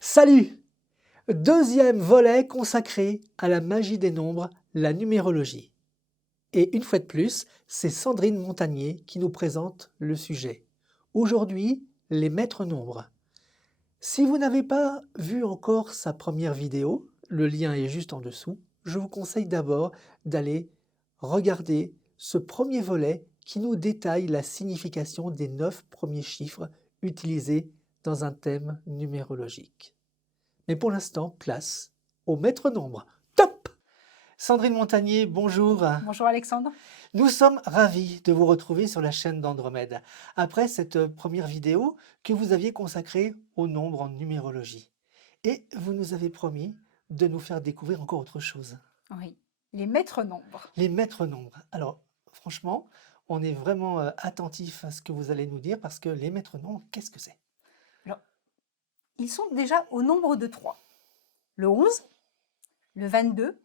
Salut! Deuxième volet consacré à la magie des nombres, la numérologie. Et une fois de plus, c'est Sandrine Montagnier qui nous présente le sujet. Aujourd'hui, les maîtres nombres. Si vous n'avez pas vu encore sa première vidéo, le lien est juste en dessous, je vous conseille d'abord d'aller regarder ce premier volet qui nous détaille la signification des 9 premiers chiffres utilisés dans un thème numérologique. Mais pour l'instant, place au maître nombre. Top! Sandrine Montagnier, bonjour. Bonjour Alexandre. Nous sommes ravis de vous retrouver sur la chaîne d'Andromède, après cette première vidéo que vous aviez consacrée au nombre en numérologie. Et vous nous avez promis de nous faire découvrir encore autre chose. Oui, les maîtres nombres. Les maîtres nombres. Alors, franchement, on est vraiment attentif à ce que vous allez nous dire, parce que les maîtres nombres, qu'est-ce que c'est? Alors, ils sont déjà au nombre de 3. Le 11, le 22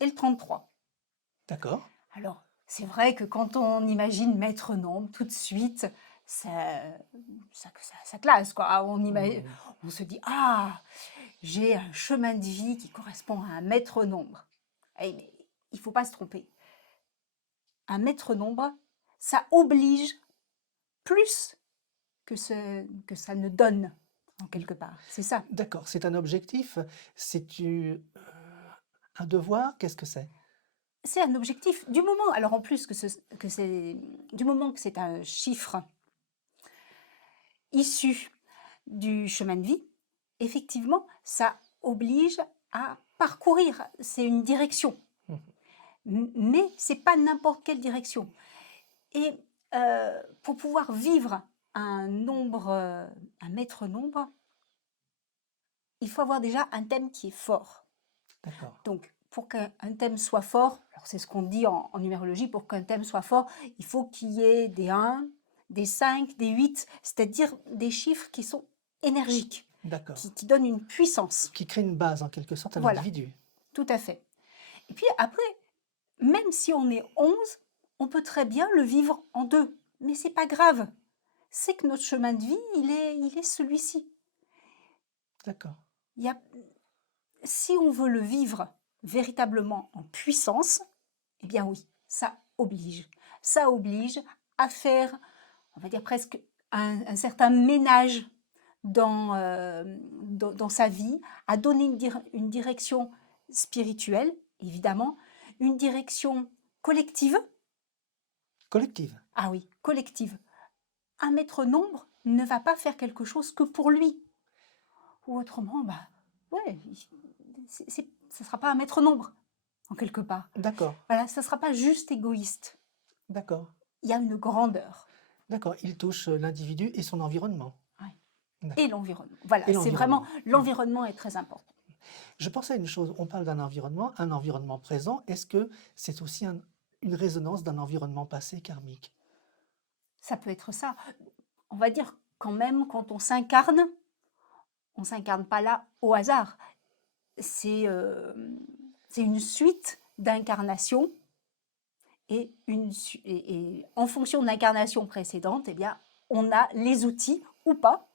et le 33. D'accord. Alors, c'est vrai que quand on imagine maître nombre, tout de suite, ça classe, quoi. On se dit, ah, j'ai un chemin de vie qui correspond à un maître nombre. Eh, mais il ne faut pas se tromper. Un maître nombre, ça oblige plus que ça ne donne, en quelque part. C'est ça. D'accord, c'est un objectif, c'est un devoir, qu'est-ce que c'est? C'est un objectif du moment, alors en plus du moment que c'est un chiffre issu du chemin de vie, effectivement, ça oblige à parcourir, c'est une direction. Mais c'est pas n'importe quelle direction. Et pour pouvoir vivre un maître nombre, il faut avoir déjà un thème qui est fort. D'accord. Donc, pour qu'un thème soit fort, alors c'est ce qu'on dit en numérologie, pour qu'un thème soit fort, il faut qu'il y ait des 1, des 5, des 8, c'est-à-dire des chiffres qui sont énergiques, D'accord. qui donnent une puissance. Qui crée une base, en quelque sorte, à Voilà. l'individu. Tout à fait. Et puis après, même si on est 11, on peut très bien le vivre en 2. Mais c'est pas grave. C'est que notre chemin de vie, il est celui-ci. D'accord. Si on veut le vivre véritablement en puissance, eh bien oui, ça oblige. Ça oblige à faire, on va dire presque un certain ménage dans sa vie, à donner une direction spirituelle, évidemment, une direction collective. Collective. Ah oui, collective. Un maître nombre ne va pas faire quelque chose que pour lui. Ou autrement, ouais, ça ne sera pas un maître nombre, en quelque part. D'accord. Voilà, ça ne sera pas juste égoïste. D'accord. Il y a une grandeur. D'accord. Il touche l'individu et son environnement. Ouais. Et l'environnement. Voilà, Et c'est vraiment, l'environnement est très important. Je pense à une chose, on parle d'un environnement présent. Est-ce que c'est aussi une résonance d'un environnement passé karmique? Ça peut être ça. On va dire quand même, quand on s'incarne pas là au hasard. C'est une suite d'incarnations et en fonction de l'incarnation précédente, eh bien, on a les outils ou pas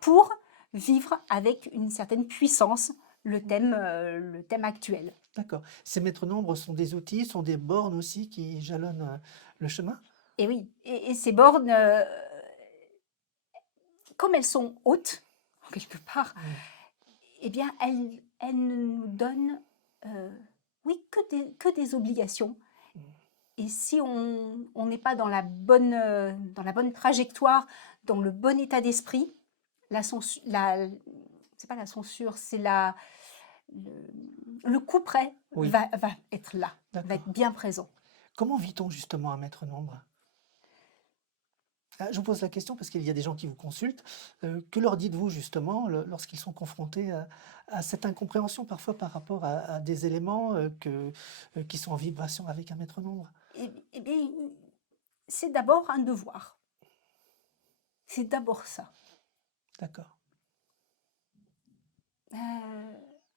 pour vivre avec une certaine puissance le thème actuel. D'accord. Ces maîtres nombres sont des outils, sont des bornes aussi qui jalonnent le chemin? Et oui, et ces bornes, comme elles sont hautes, en quelque part, eh bien, elles ne nous donnent, oui, que des obligations. Et si on n'est pas dans la bonne trajectoire, dans le bon état d'esprit, c'est pas la censure, c'est le coup près va être là, va être bien présent. Comment vit-on justement un maître nombre? Je vous pose la question parce qu'il y a des gens qui vous consultent. Que leur dites-vous justement lorsqu'ils sont confrontés à cette incompréhension parfois par rapport à des éléments qui sont en vibration avec un maître nombre? Eh bien, c'est d'abord un devoir. C'est d'abord ça. D'accord.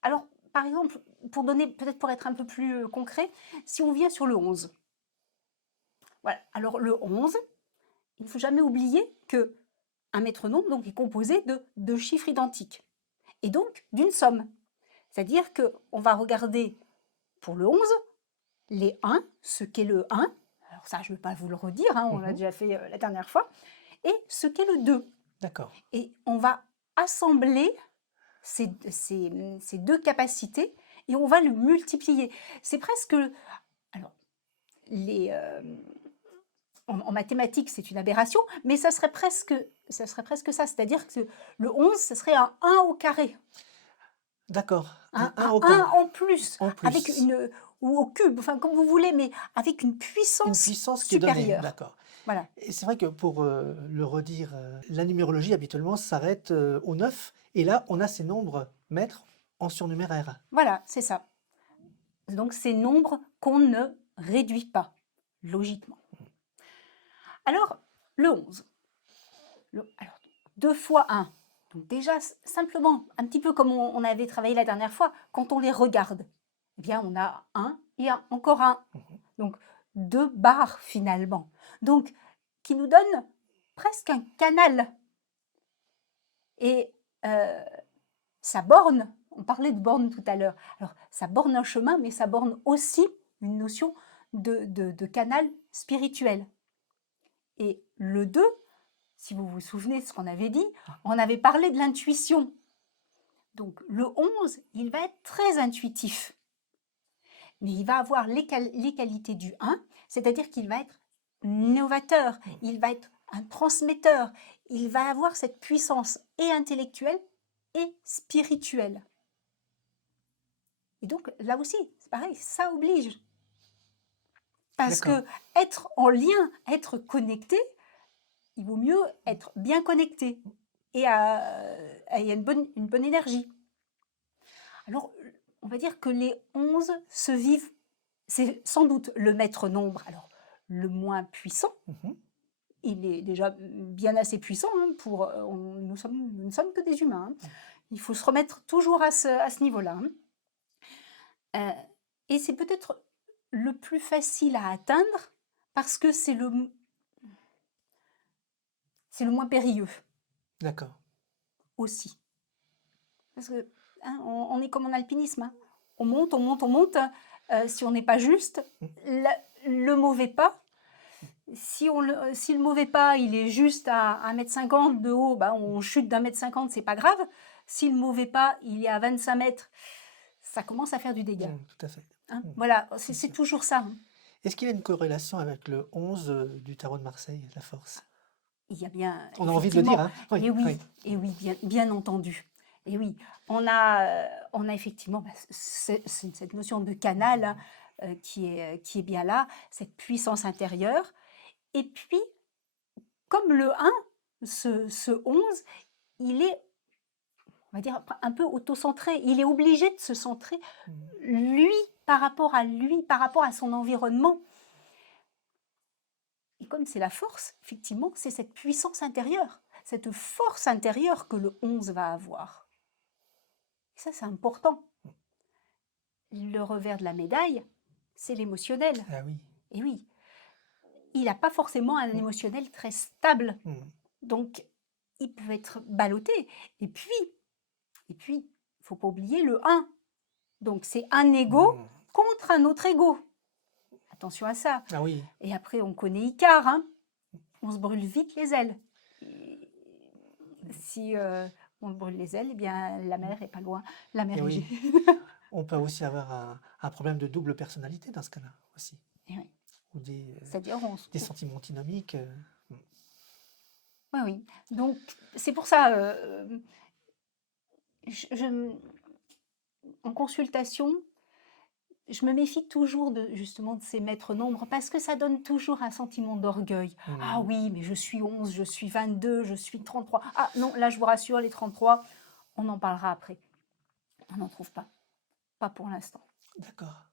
Alors, par exemple, peut-être pour être un peu plus concret, si on vient sur le 11. Voilà. Alors, le 11, il ne faut jamais oublier qu'un maître nombre donc, est composé de 2 chiffres identiques. et donc d'une somme. C'est-à-dire qu'on va regarder pour le 11, les 1, ce qu'est le 1. Alors ça, je ne vais pas vous le redire, hein, on l'a déjà fait la dernière fois. Et ce qu'est le 2. D'accord. Et on va assembler ces deux capacités et on va le multiplier. C'est presque... Alors, en mathématiques, c'est une aberration, mais ça serait presque ça. C'est-à-dire que le 11, ce serait un 1 au carré. D'accord. Un 1 au 1 carré. en plus, En plus. avec ou au cube, enfin comme vous voulez, mais avec une puissance qui est donnée, supérieure. d'accord. Voilà. Et c'est vrai que pour le redire, la numérologie habituellement s'arrête au 9, et là on a ces nombres maîtres en surnuméraire. Voilà, c'est ça. Donc ces nombres qu'on ne réduit pas, logiquement. Alors, le 11. Alors, 2 fois 1. Donc déjà, simplement, un petit peu comme on avait travaillé la dernière fois, quand on les regarde, eh bien on a 1 et encore 1. Donc 2 barres finalement. Donc, qui nous donne presque un canal. Et ça borne, on parlait de borne tout à l'heure, alors ça borne un chemin, mais ça borne aussi une notion de canal spirituel. Et le 2, si vous vous souvenez de ce qu'on avait dit, on avait parlé de l'intuition. Donc le 11, il va être très intuitif. Mais il va avoir les qualités du 1, c'est-à-dire qu'il va être novateur, il va être un transmetteur, il va avoir cette puissance et intellectuelle et spirituelle. Et donc là aussi, c'est pareil, ça oblige. Parce que être en lien, être connecté, il vaut mieux être bien connecté et ayant une bonne énergie. Alors, on va dire que les 11 se vivent, c'est sans doute le maître nombre, alors le moins puissant. Il est déjà bien assez puissant, hein, nous ne sommes que des humains. Hein. Il faut se remettre toujours à ce niveau-là. Hein. Et c'est peut-être le plus facile à atteindre parce que c'est le moins périlleux. D'accord. Aussi. Parce que hein, on est comme en alpinisme. Hein. On monte, on monte, on monte. Si on n'est pas juste, le mauvais pas, si le mauvais pas, il est juste à 1,50 m de haut, bah, on chute d'1,50 m, c'est pas grave. Si le mauvais pas, il est à 25 mètres, ça commence à faire du dégât. Tout à fait. Hein, voilà, c'est toujours ça. Hein. Est-ce qu'il y a une corrélation avec le 11 du tarot de Marseille, la force? Il y a bien... On a envie de le dire, hein? Oui, et oui, bien entendu. Et oui, on a effectivement cette notion de canal hein, qui est bien là, cette puissance intérieure. Et puis, comme le 1, ce 11, il est, on va dire, un peu autocentré. Il est obligé de se centrer, lui, par rapport à son environnement. Et comme c'est la force, effectivement, c'est cette puissance intérieure, cette force intérieure que le 11 va avoir. Et ça, c'est important. Le revers de la médaille, c'est l'émotionnel. Ah oui. Et oui, il n'a pas forcément un émotionnel très stable. Donc, il peut être ballotté. Et puis, il ne faut pas oublier le 1. Donc, c'est un ego contre un autre ego. Attention à ça. Ah oui. Et après, on connaît Icare. Hein. On se brûle vite les ailes. Et si on se brûle les ailes, eh bien, la mer n'est pas loin. La mer est oui. On peut aussi avoir un problème de double personnalité dans ce cas-là aussi. Et oui. Ou des sentiments antinomiques. Oui. Donc, c'est pour ça, en consultation, je me méfie toujours justement de ces maîtres nombres parce que ça donne toujours un sentiment d'orgueil. Ah oui, mais je suis 11, je suis 22, je suis 33. Ah non, là, je vous rassure, les 33, on en parlera après. On n'en trouve pas. Pas pour l'instant. D'accord.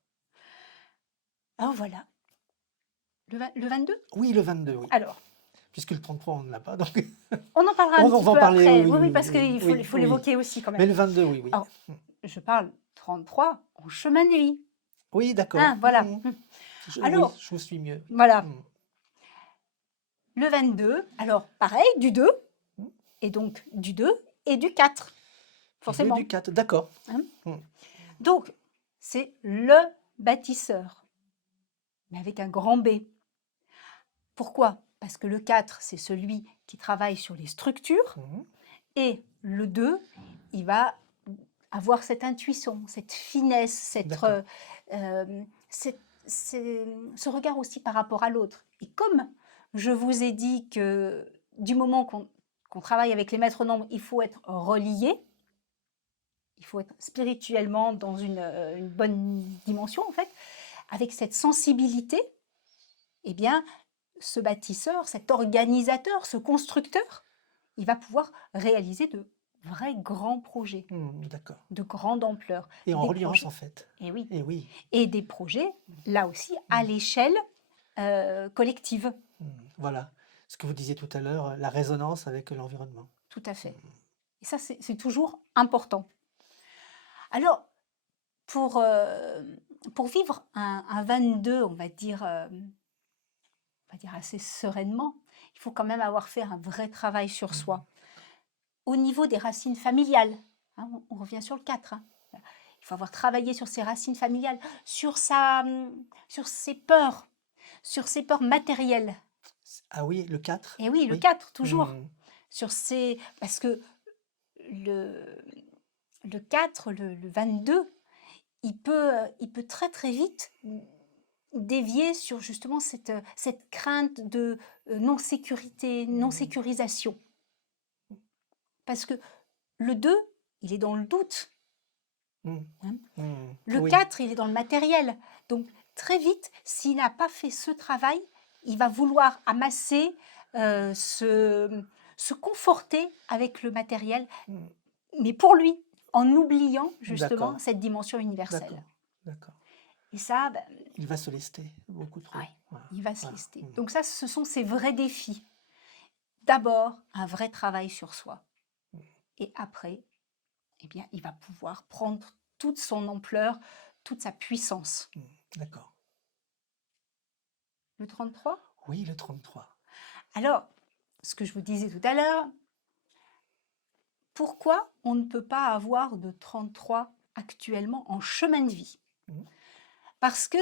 Ah voilà. Le 22 ? Oui, le 22, oui. Alors. Puisque le 33, on ne l'a pas, donc... On en parlera un petit peu après. Oui, parce qu'il faut l'évoquer aussi quand même. Mais le 22, oui. Alors, je parle 33 en chemin de vie. Oui, d'accord. Hein, voilà. Alors, je vous suis mieux. Voilà. Le 22, alors pareil, du 2, et donc du 2 et du 4. forcément. du 4, d'accord. Hein. Mm. Donc, c'est le bâtisseur, mais avec un grand B. Pourquoi? Parce que le 4, c'est celui qui travaille sur les structures, Mhm. et le 2, il va avoir cette intuition, cette finesse, D'accord. ce regard aussi par rapport à l'autre. Et comme je vous ai dit que du moment qu'on travaille avec les maîtres nombres, il faut être relié, il faut être spirituellement dans une bonne dimension, en fait, avec cette sensibilité, eh bien, ce bâtisseur, cet organisateur, ce constructeur, il va pouvoir réaliser de vrais grands projets, D'accord. de grande ampleur. Et en Des reliance, projets, en fait. et oui, Et oui. et des projets, là aussi, à l'échelle collective. Voilà. Ce que vous disiez tout à l'heure, la résonance avec l'environnement. Tout à fait. Et ça, c'est toujours important. Alors, pour vivre un 22, on va dire assez sereinement, il faut quand même avoir fait un vrai travail sur soi. Au niveau des racines familiales, hein, on revient sur le 4. Hein. Il faut avoir travaillé sur ses racines familiales, sur ses peurs matérielles. Ah oui, le 4. Et oui, le Oui. 4, toujours. Mm. Parce que le 4, le 22, il peut très très vite dévier sur justement cette crainte de non-sécurité, non-sécurisation. Parce que le 2, il est dans le doute. Mm. Hein. Oui. Le 4, il est dans le matériel. Donc, très vite, s'il n'a pas fait ce travail, il va vouloir amasser, se conforter avec le matériel, mais pour lui, en oubliant justement D'accord. cette dimension universelle. D'accord. D'accord. Et ça, Il va se lester beaucoup trop. ouais, Voilà. il va se Voilà. lester. Donc ça, ce sont ses vrais défis. D'abord, un vrai travail sur soi. Et après, eh bien, il va pouvoir prendre toute son ampleur, toute sa puissance. D'accord. Le 33? Oui, le 33. Alors, ce que je vous disais tout à l'heure, pourquoi on ne peut pas avoir de 33 actuellement en chemin de vie? Parce que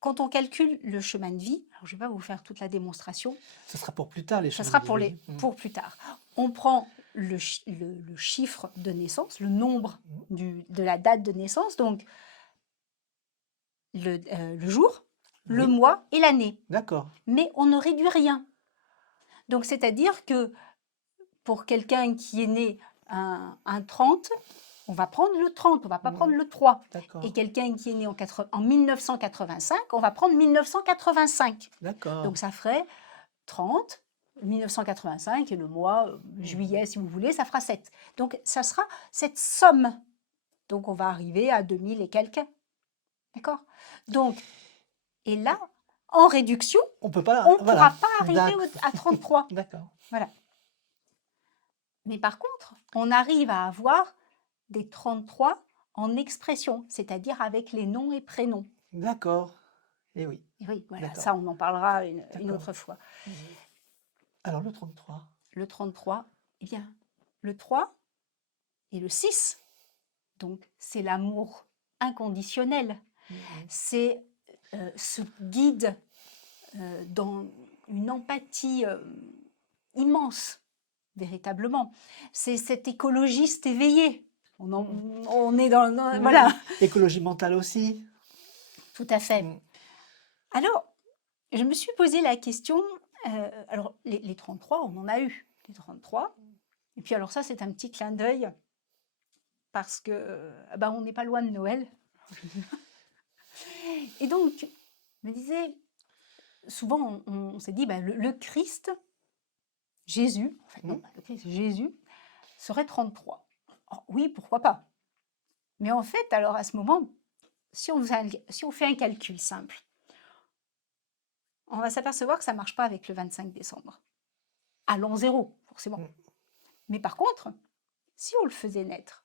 quand on calcule le chemin de vie, alors je ne vais pas vous faire toute la démonstration. Ce sera pour plus tard, les Ça chemins sera de vie, oui. pour plus tard. On prend le chiffre de naissance, le nombre de la date de naissance, donc le jour, le Oui. mois et l'année. D'accord. Mais on ne réduit rien. Donc, c'est-à-dire que pour quelqu'un qui est né un 30, on va prendre le 30, on ne va pas prendre le 3. D'accord. Et quelqu'un qui est né en 1985, on va prendre 1985. D'accord. Donc, ça ferait 30, 1985 et le mois juillet, si vous voulez, ça fera 7. Donc, ça sera cette somme. Donc, on va arriver à 2000 et quelques. D'accord? Donc, et là, en réduction, on ne pourra pas arriver à 33. D'accord. Voilà. Mais par contre, on arrive à avoir des 33 en expression, c'est-à-dire avec les noms et prénoms. D'accord. Et oui. Et oui, voilà, ça, on en parlera une autre fois. Alors, le 33. Le 33, eh bien, le 3 et le 6, donc c'est l'amour inconditionnel. C'est ce guide dans une empathie immense, véritablement. C'est cet écologiste éveillé. On est dans voilà. Écologie mentale aussi. Tout à fait. Alors, je me suis posé la question, alors les 33, on en a eu, les 33. Et puis alors ça, c'est un petit clin d'œil, parce que on n'est pas loin de Noël. Et donc, je me disais, souvent on s'est dit, le Christ, Jésus, en fait non, le Christ, Jésus, serait 33. Alors, oui, pourquoi pas. Mais en fait, alors à ce moment, si on fait un calcul simple, on va s'apercevoir que ça ne marche pas avec le 25 décembre. À l'an zéro, forcément. Mais par contre, si on le faisait naître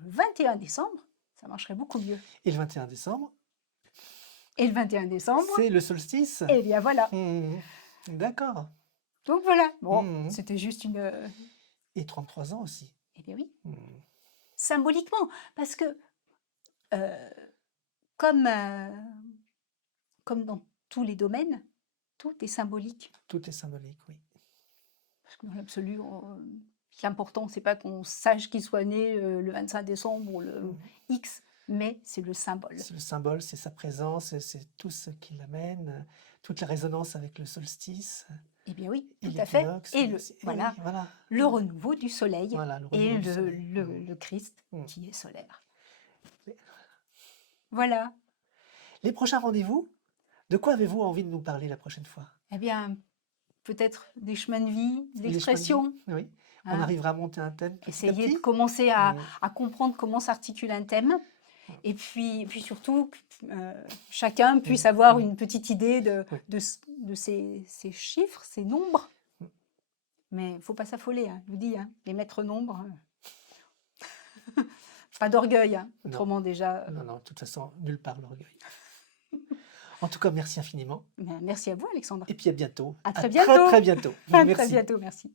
le 21 décembre, ça marcherait beaucoup mieux. Et le 21 décembre? Et le 21 décembre, c'est le solstice? Eh bien voilà. D'accord. Donc voilà. Bon, c'était juste une... Et 33 ans aussi. Eh bien oui. symboliquement, parce que euh, comme, comme dans tous les domaines, tout est symbolique. Tout est symbolique, oui. Parce que dans l'absolu, l'important, c'est pas qu'on sache qu'il soit né le 25 décembre ou le Mhm. X, mais c'est le symbole. C'est le symbole, c'est sa présence, c'est tout ce qui l'amène, toute la résonance avec le solstice Eh bien oui, et tout à fait. l'équinoxe. Et aussi. Eh voilà, oui, voilà. le renouveau du soleil Voilà, le et renouveau du soleil. le Christ Mm. qui est solaire. Oui. Voilà. Les prochains rendez-vous, de quoi avez-vous envie de nous parler la prochaine fois? Eh bien, peut-être des chemins de vie, Les chemins de vie. l'expression. Oui. On Hein. arrivera à monter un thème petit à Essayer de petit. commencer Mm. à comprendre comment s'articule un thème. Et puis surtout, que chacun puisse avoir une petite idée de ces chiffres, ces nombres. Mais il ne faut pas s'affoler, hein, je vous dis, hein, les maîtres nombres. Pas d'orgueil, hein, Non. autrement déjà. Non, non, de toute façon, nulle part l'orgueil. En tout cas, merci infiniment. Merci à vous, Alexandre. Et puis à bientôt. À très bientôt. Très, très bientôt. À Merci. très bientôt, merci.